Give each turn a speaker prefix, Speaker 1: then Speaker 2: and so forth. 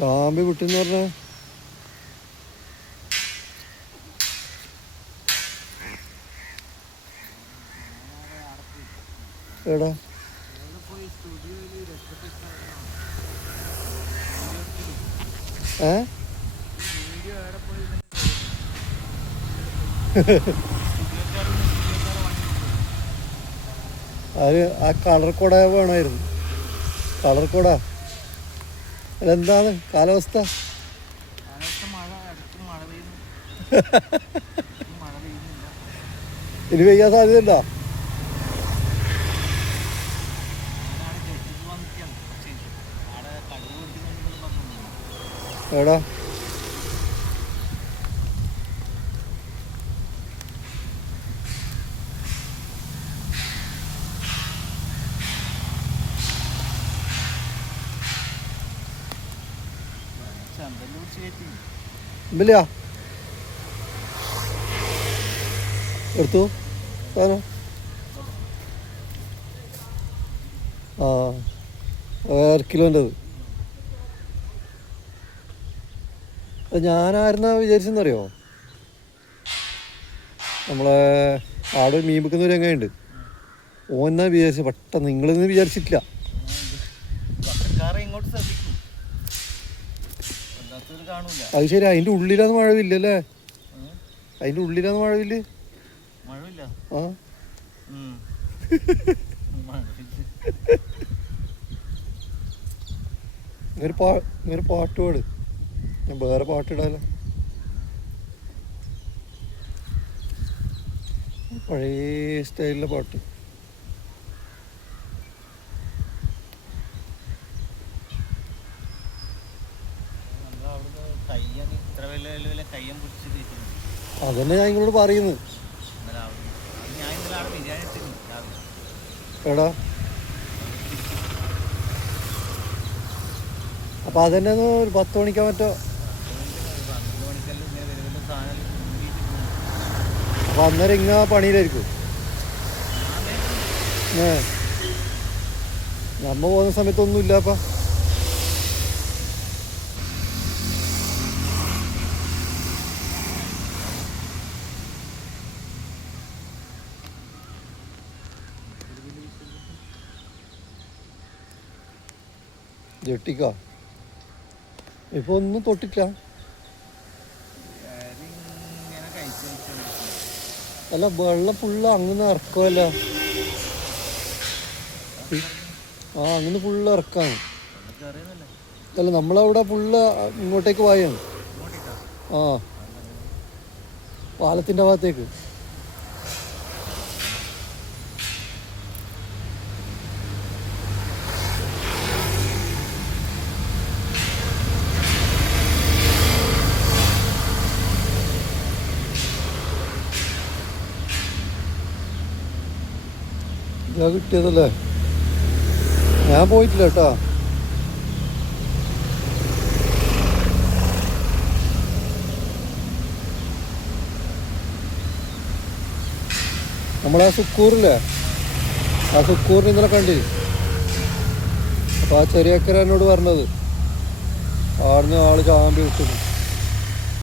Speaker 1: ചാമ്പി വിട്ടെന്ന് പറഞ്ഞ? എടാ. ഏ? ആ കളർ കൊട വേണമായിരുന്നു. കളർ കൊട
Speaker 2: മഴ കാലാവസ്ഥ
Speaker 1: ഇനി പെയ്യാൻ സാധ്യതയുണ്ടോ?
Speaker 2: ഞാനാണ്
Speaker 1: ഇല്ല എടുത്തു. ആ കിലോന്റെത്. ഞാനായിരുന്നാ വിചാരിച്ചെന്നറിയോ? നമ്മളെ ആട് മീൻ വെക്കുന്ന ഓന്നാ വിചാരിച്ചു? പെട്ടെന്ന് നിങ്ങളെന്ന് വിചാരിച്ചിട്ടില്ല. അത് ശരി അതിന്റെ ഉള്ളിലാന്ന് മഴവില്ലല്ലേ. അതിന്റെ ഉള്ളിലാന്ന് മഴവില്ല?
Speaker 2: മഴയില്ല
Speaker 1: ആ? പാ ഇങ്ങൊരു പാട്ട് പാട്. ഞാൻ വേറെ പാട്ടിടാലോ പഴയ സ്റ്റൈലിലെ പാട്ട്. അതന്നെ ഞാൻ നിങ്ങളോട് പറയുന്നത്
Speaker 2: രാവിലെ.
Speaker 1: എടാ. അപ്പോൾ അതന്നെ ഒരു പത്ത് മണിക്കാൻ പറ്റോ
Speaker 2: അപ്പൊ
Speaker 1: അപ്പം അന്നേരം ഇങ്ങ പണിയിലായിരിക്കും. ഏ. നമ്മ പോകുന്ന സമയത്തൊന്നും ഇല്ല ജെട്ടിക്കാ? ഇപ്പൊ ഒന്നും
Speaker 2: തൊട്ടില്ല.
Speaker 1: അല്ല വെള്ളം ഫുള്ള് അങ്ങനെ ഇറക്കുമല്ല ആ അങ്ങനെ ഫുള്ള് ഇറക്കാണ്? അല്ല നമ്മളവിടെ ഫുള്ള് ഇങ്ങോട്ടേക്ക് വായാണ്? ആ. പാലത്തിന്റെ ഭാഗത്തേക്ക്. ഇതാ കിട്ടിയതല്ലേ? ഞാൻ പോയിട്ടില്ല കേട്ടോ. നമ്മളാ സുക്കൂറില്ലേ? ആ സുക്കൂറിന് ഇന്നലെ കണ്ടില്ല അപ്പോൾ ആ ചെറിയ അക്കര എന്നോട് പറഞ്ഞത്. ആടുന്ന് ആൾ ചാമ്പി വിട്ടു